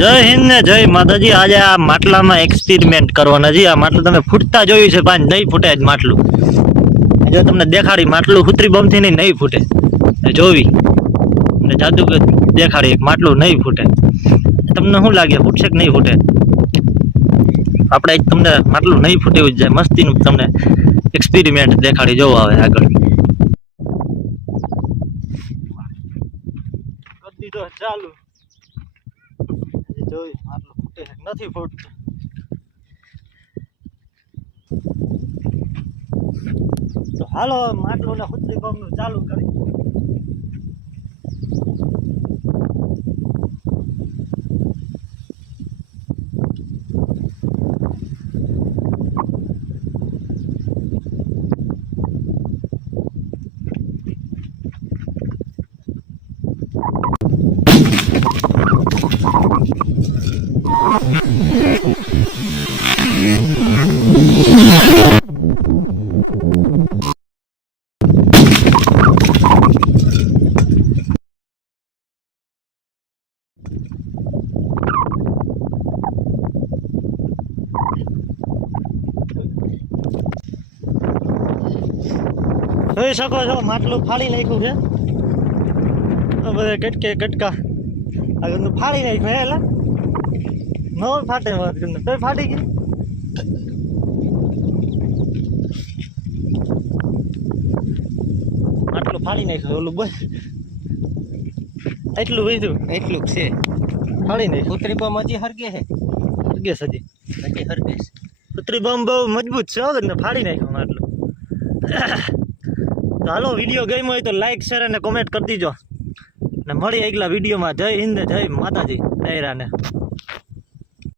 જય હિન્દ ને જય માતાજી। આજે આ માટલામાં એક્સપેરિમેન્ટ કરવાના છે। આ માટલું તમે ફૂટતા જોયું છે, પણ નહીં ફૂટે જ માટલું। જો તમને દેખાડી માટલું હુતરી બમથી નહીં ફૂટે, જોવી ને જાદુ દેખાડી એક માટલું નહીં ફૂટે। તમને શું લાગે ફૂટશે કે નહીં ફૂટે? આપણે તમને માટલું નહીં ફૂટે એવું જ જાય, મસ્તીનું તમને એક્સપેરિમેન્ટ દેખાડી જોવો આવે આગળ કરી દીધો ચાલુ। જોઈ માટલું ફૂટે નથી ફૂટતું। તો હાલો માટલું ને હુતરી બમનું ચાલુ કરી। જોઈ શકો છો માટલું ફાડી નાખ્યું છે, બધા કટકે કટકા આગળ ફાડી નાખ્યું હે એલા ન ફાટે તો ફાટી ગયું। માટલું ફાડી નાખ્યું ઓલું બસ એટલું વધ્યું, એટલું છે ફાડી નાખ્યું। ઉતરી બમ હજી હરગે છે, હરગે હજી હરગે છે। ઉતરી બમ બહુ મજબૂત છે વગર ને ફાડી નાખ્યું માટલું। તો હાલો વિડીયો ગમ્યો હોય તો લાઈક શેર અને કોમેન્ટ કરી દીજો ને મળી આગલા વિડીયોમાં। જય હિન્દ જય માતાજી। ડાયરાને